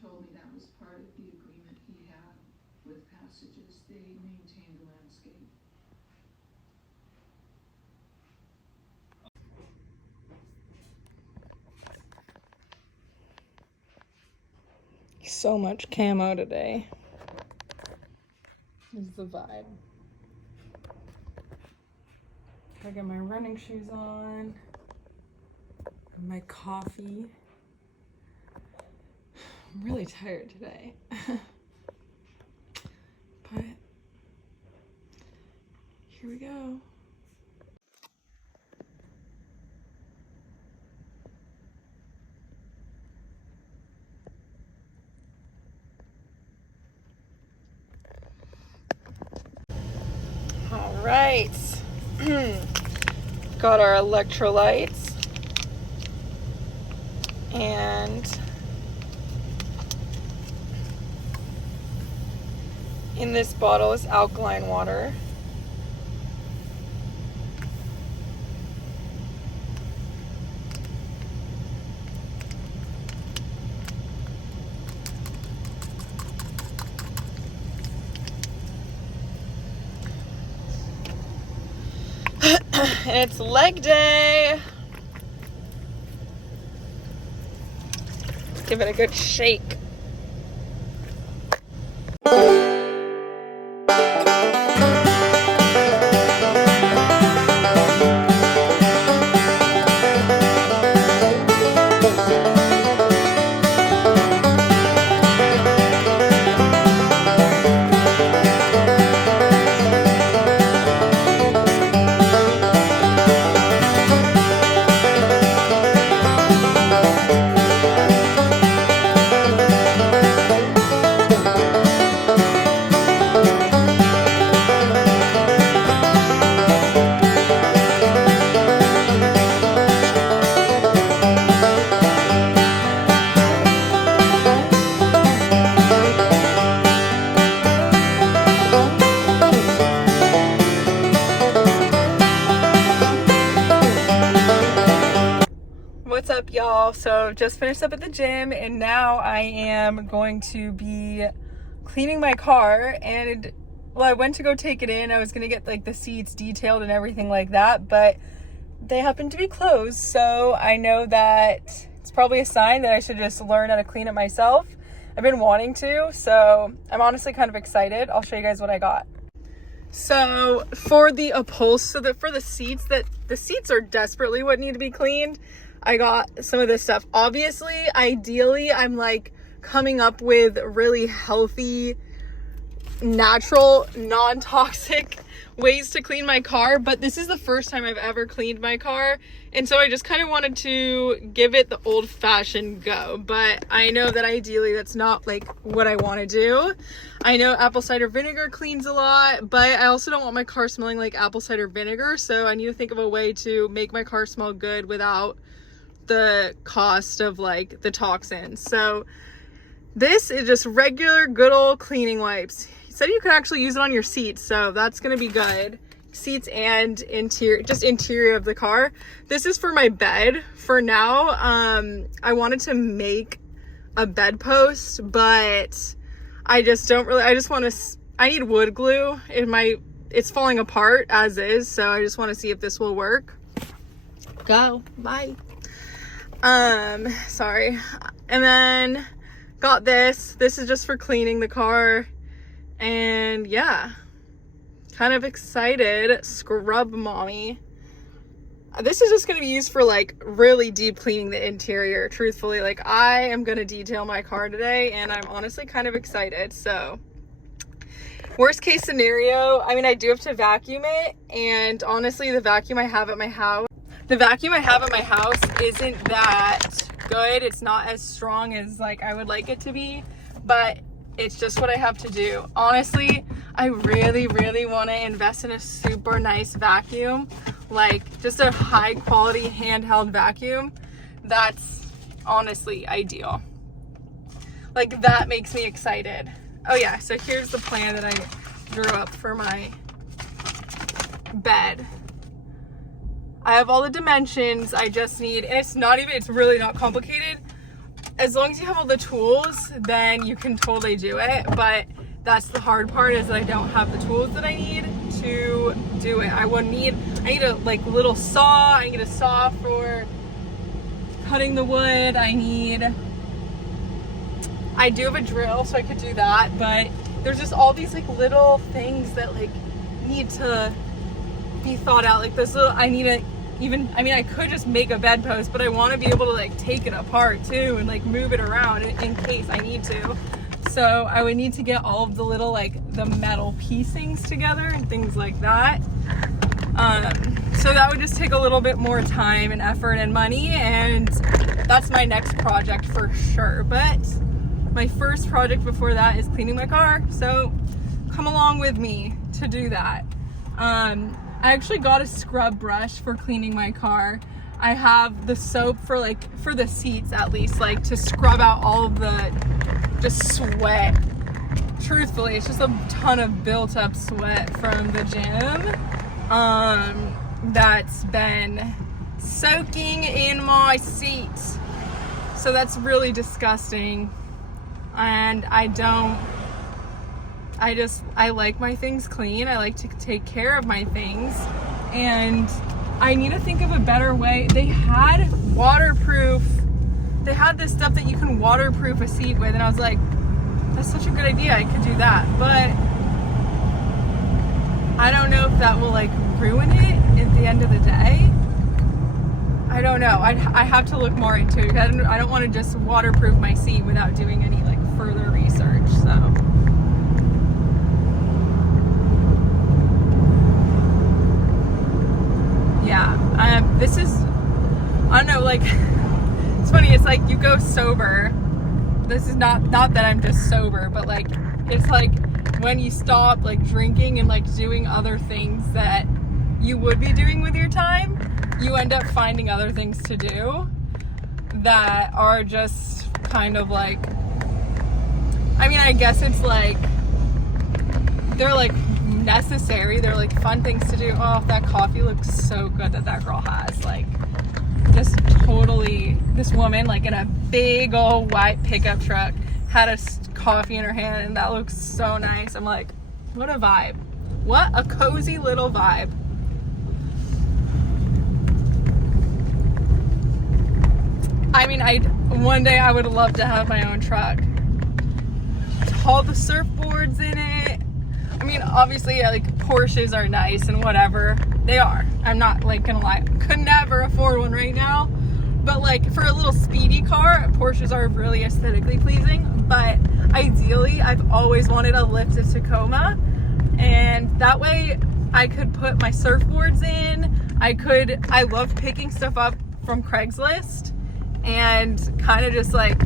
told me that was part of the agreement he had with Passages. They maintained the landscape. So much camo today. This is the vibe. I got my running shoes on, and my coffee. I'm really tired today. But here we go. All right. Got our electrolytes. And in this bottle is alkaline water. And it's leg day. Let's give it a good shake. What's up, y'all? So just finished up at the gym and now I am going to be cleaning my car. And well, I went to go take it in. I was gonna get like the seats detailed and everything like that, but they happen to be closed. So I know that it's probably a sign that I should just learn how to clean it myself. I've been wanting to, so I'm honestly kind of excited. I'll show you guys what I got. So for the upholstery, for the seats, the seats are desperately what need to be cleaned. I got some of this stuff. Obviously, ideally, I'm like coming up with really healthy, natural, non-toxic ways to clean my car, but this is the first time I've ever cleaned my car, and so I just kind of wanted to give it the old-fashioned go. But I know that ideally that's not like what I want to do. I know apple cider vinegar cleans a lot, but I also don't want my car smelling like apple cider vinegar, so I need to think of a way to make my car smell good without the cost of like the toxins. So this is just regular good old cleaning wipes. He said you can actually use it on your seats, so that's gonna be good. Seats and interior of the car. This is for my bed for now. I wanted to make a bed post, but I need wood glue. It's falling apart as is, so I just want to see if this will work. Go. Bye. Sorry. And then got this. This is just for cleaning the car. And yeah, kind of excited. Scrub mommy. This is just going to be used for like really deep cleaning the interior. Truthfully, like I am going to detail my car today and I'm honestly kind of excited. So worst case scenario, I mean, I do have to vacuum it, and honestly the vacuum I have at my house isn't that good. It's not as strong as like I would like it to be, but it's just what I have to do. Honestly, I really want to invest in a super nice vacuum, like just a high quality handheld vacuum. That's honestly ideal. Like that makes me excited. Oh yeah, so here's the plan that I drew up for my bed. I have all the dimensions. I just need, and it's really not complicated. as long as you have all the tools, then you can totally do it. But that's the hard part, is that I don't have the tools that I need to do it. I need a like little saw. I need a saw for cutting the wood. I do have a drill, so I could do that, but there's just all these like little things that like need to be thought out. Like this little, I could just make a bedpost, but I want to be able to like take it apart too and like move it around in case I need to. So I would need to get all of the little like the metal piecings together and things like that. So that would just take a little bit more time and effort and money, and that's my next project for sure. But my first project before that is cleaning my car, so come along with me to do that. I actually got a scrub brush for cleaning my car. I have the soap for the seats, at least, like to scrub out all of the just sweat. Truthfully, it's just a ton of built up sweat from the gym that's been soaking in my seat. So that's really disgusting. And I like my things clean. I like to take care of my things, and I need to think of a better way. They had this stuff that you can waterproof a seat with, and I was like, that's such a good idea, I could do that. But I don't know if that will like ruin it at the end of the day. I don't know. I have to look more into it. I don't want to just waterproof my seat without doing any like further research. So yeah, I don't know, like it's funny, it's like you go sober. This is not that I'm just sober, but like it's like when you stop like drinking and like doing other things that you would be doing with your time, you end up finding other things to do that are just kind of like, I mean, I guess it's like they're like necessary, they're like fun things to do. Oh, that coffee looks so good that girl has. Like, just totally, this woman like in a big old white pickup truck had a coffee in her hand, and that looks so nice. I'm like, what a vibe. What a cozy little vibe. I mean, one day I would love to have my own truck. All the surfboards in it. I mean, obviously, yeah, like Porsches are nice and whatever. They are. I'm not like gonna lie. Could never afford one right now. But like for a little speedy car, Porsches are really aesthetically pleasing. But ideally, I've always wanted a lifted Tacoma, and that way I could put my surfboards in. I love picking stuff up from Craigslist and kind of just like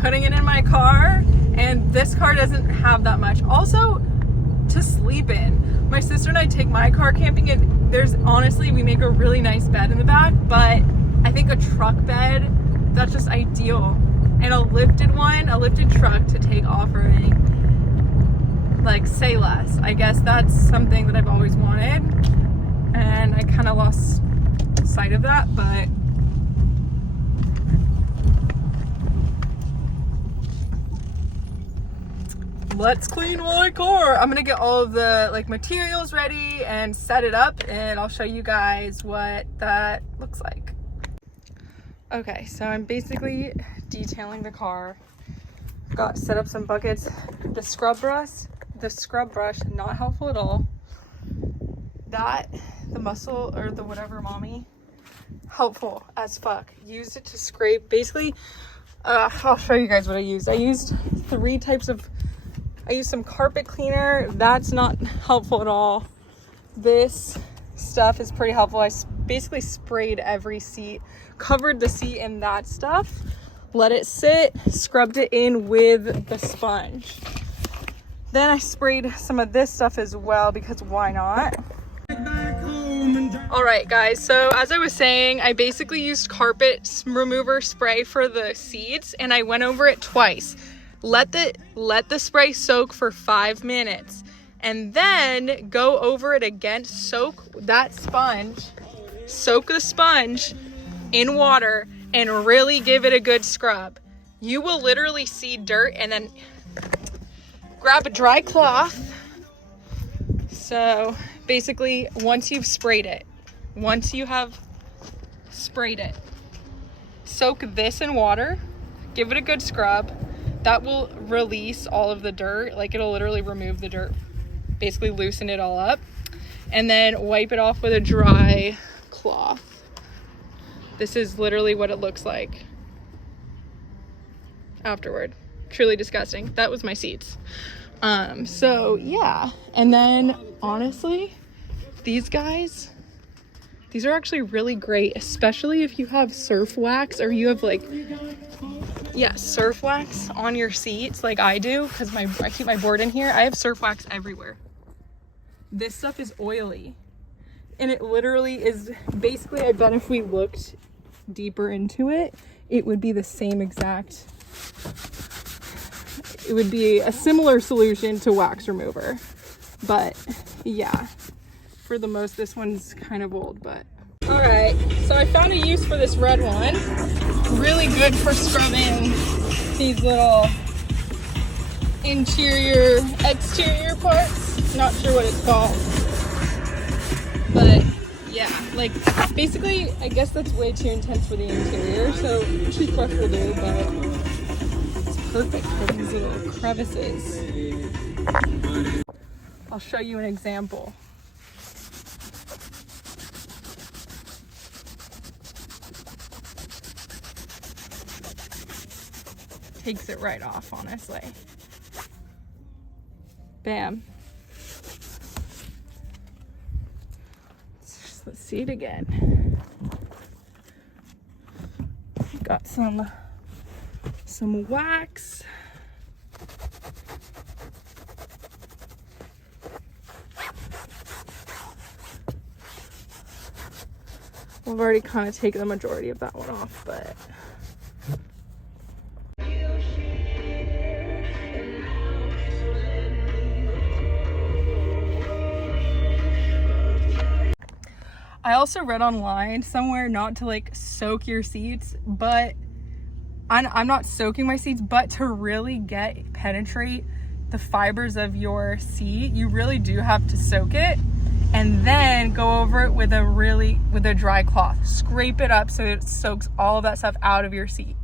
putting it in my car. And this car doesn't have that much. Also, to sleep in. My sister and I take my car camping, and we make a really nice bed in the back, but I think a truck bed, that's just ideal. And a lifted truck to take off-roading, like, say less. I guess that's something that I've always wanted, and I kind of lost sight of that, but let's clean my car. I'm gonna get all of the like materials ready and set it up, and I'll show you guys what that looks like. Okay, so I'm basically detailing the car. Got set up some buckets. The scrub brush, not helpful at all. The muscle or the whatever mommy, helpful as fuck. Used it to scrape. Basically, I'll show you guys what I used. I used some carpet cleaner. That's not helpful at all. This stuff is pretty helpful. I basically sprayed every seat, covered the seat in that stuff, let it sit, scrubbed it in with the sponge. Then I sprayed some of this stuff as well, because why not? All right, guys, so as I was saying, I basically used carpet remover spray for the seats, and I went over it twice. Let the spray soak for 5 minutes, and then go over it again. Soak the sponge in water, and really give it a good scrub. you will literally see dirt and then grab a dry cloth. So basically, once you have sprayed it, soak this in water, give it a good scrub. That will release all of the dirt. Like, it'll literally remove the dirt, basically loosen it all up, and then wipe it off with a dry cloth. This is literally what it looks like afterward. Truly disgusting. That was my seats. So yeah, and then honestly, these are actually really great, especially if you have surf wax, or you have like, yeah, surf wax on your seats like I do, because I keep my board in here. I have surf wax everywhere. This stuff is oily, and it literally is basically, I bet if we looked deeper into it, it would be the same exact, it would be a similar solution to wax remover. But yeah, for the most, this one's kind of old, but. All right, so I found a use for this red one. Really good for scrubbing these little exterior parts. Not sure what it's called. But yeah, like basically, I guess that's way too intense for the interior, so toothbrush will do, but it's perfect for these little crevices. I'll show you an example. Takes it right off, honestly. Bam. Let's see it again. Got some wax. I've already kind of taken the majority of that one off, but I also read online somewhere not to like soak your seats, but I'm not soaking my seats, but to really penetrate the fibers of your seat, you really do have to soak it and then go over it with a dry cloth. Scrape it up so it soaks all of that stuff out of your seat.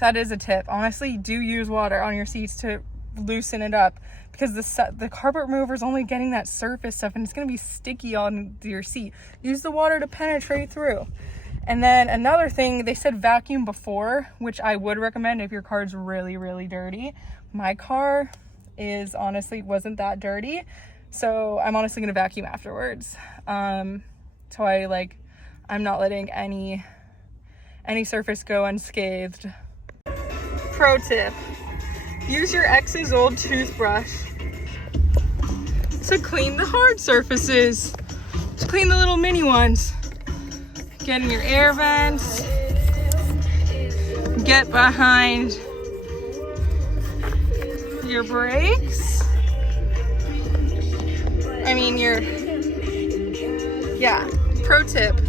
That is a tip. Honestly, do use water on your seats to loosen it up, because the carpet remover is only getting that surface stuff and it's going to be sticky on your seat. Use the water to penetrate through. And then another thing, they said vacuum before, which I would recommend if your car's really, really dirty. My car wasn't that dirty, so I'm honestly going to vacuum afterwards. I'm not letting any surface go unscathed. Pro tip. Use your ex's old toothbrush to clean the hard surfaces. To clean the little mini ones. Get in your air vents. Get behind your brakes. Pro tip.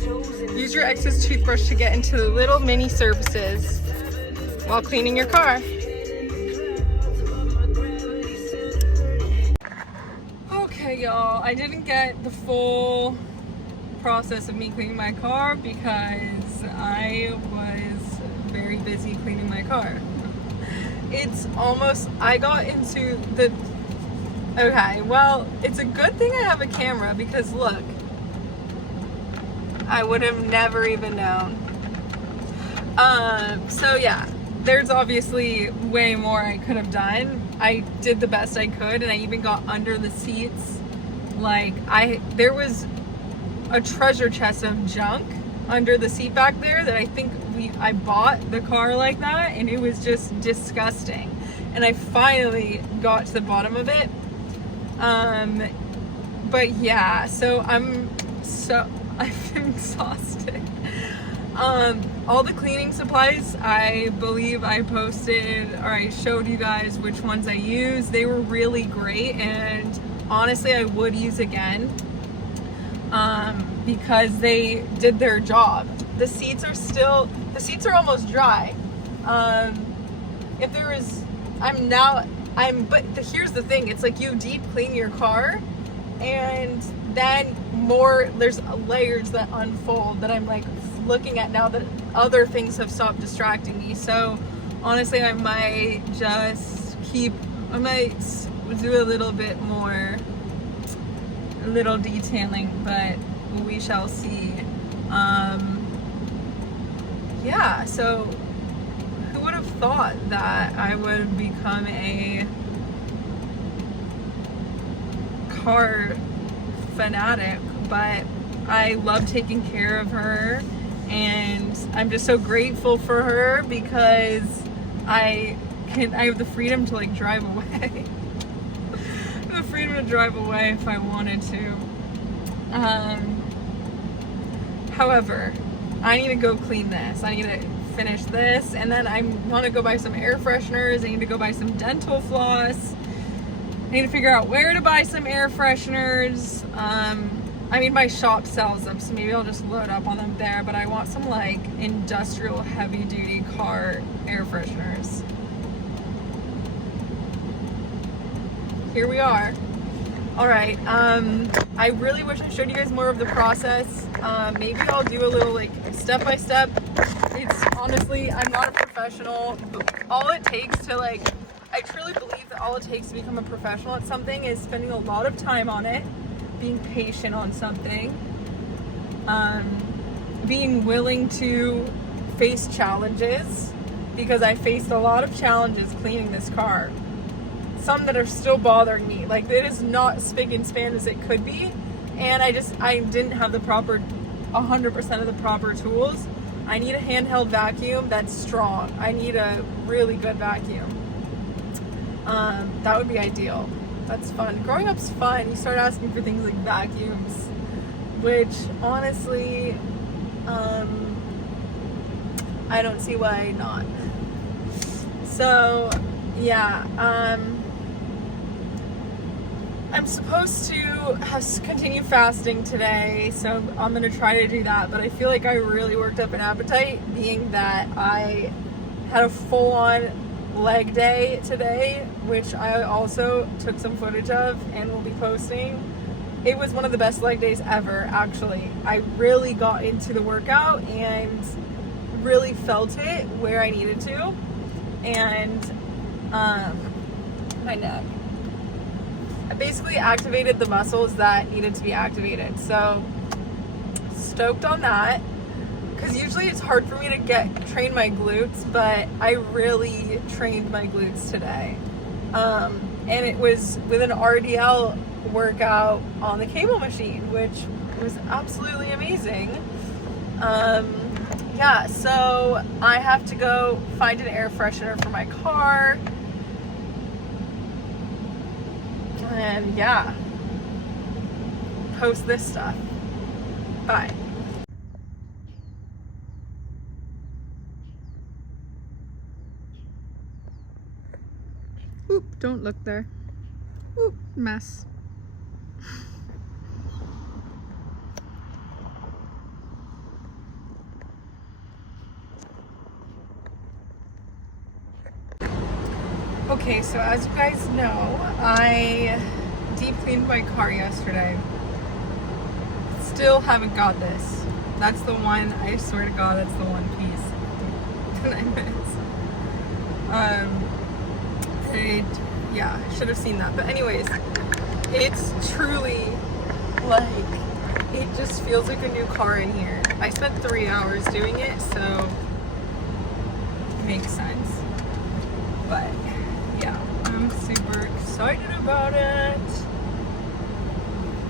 Use your ex's toothbrush to get into the little mini surfaces while cleaning your car. Okay, y'all, I didn't get the full process of me cleaning my car because I was very busy cleaning my car. It's a good thing I have a camera, because look, I would have never even known. So yeah, there's obviously way more I could have done. I did the best I could, and I even got under the seats. There was a treasure chest of junk under the seat back there that I think I bought the car like that, and it was just disgusting. And I finally got to the bottom of it. But yeah, so I'm exhausted. All the cleaning supplies, I believe I posted, or I showed you guys which ones I used. They were really great, and honestly I would use again, because they did their job. The seats are almost dry. If there is, but here's the thing, it's like you deep clean your car, and then there's layers that unfold that I'm like looking at now that other things have stopped distracting me. So honestly, I might do a little bit more, little detailing, but we shall see. Yeah, so who would have thought that I would become a car fanatic? But I love taking care of her, and I'm just so grateful for her because I have the freedom to like drive away. The freedom to drive away if I wanted to. However, I need to go clean this. I need to finish this, and then I want to go buy some air fresheners. I need to go buy some dental floss. I need to figure out where to buy some air fresheners. I mean, my shop sells them, so maybe I'll just load up on them there, but I want some like industrial heavy duty car air fresheners. Here we are. All right, I really wish I showed you guys more of the process. Maybe I'll do a little like step-by-step. It's honestly, I'm not a professional. All it takes to like, I truly believe that all it takes to become a professional at something is spending a lot of time on it, being patient on something, being willing to face challenges, because I faced a lot of challenges cleaning this car. Some that are still bothering me. Like, it is not spick and span as it could be, and I didn't have the proper 100% of the proper tools. I need a handheld vacuum that's strong. I need a really good vacuum. That would be ideal. That's fun. Growing up's fun. You start asking for things like vacuums, which honestly, I don't see why not. So yeah, I'm supposed to continue fasting today, so I'm gonna try to do that, but I feel like I really worked up an appetite, being that I had a full-on leg day today, which I also took some footage of and will be posting. It was one of the best leg days ever, actually. I really got into the workout and really felt it where I needed to, and my neck. I basically activated the muscles that needed to be activated. So stoked on that, because usually it's hard for me to train my glutes, but I really trained my glutes today. And it was with an RDL workout on the cable machine, which was absolutely amazing. Yeah, so I have to go find an air freshener for my car. And yeah, post this stuff. Bye. Oop, don't look there. Oop, mess. Okay, so as you guys know, I deep cleaned my car yesterday. Still haven't got this. That's the one, I swear to God, that's the one piece that I missed. Yeah, I should have seen that. But anyways, it's truly like, it just feels like a new car in here. I spent 3 hours doing it, so it makes sense. But yeah, I'm super excited about it.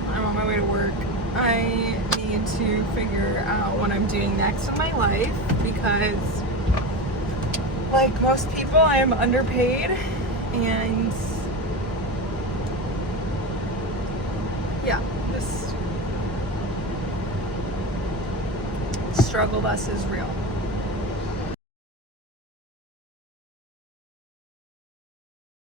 I'm on my way to work. I need to figure out what I'm doing next in my life, because like most people, I am underpaid, and yeah, this struggle bus is real.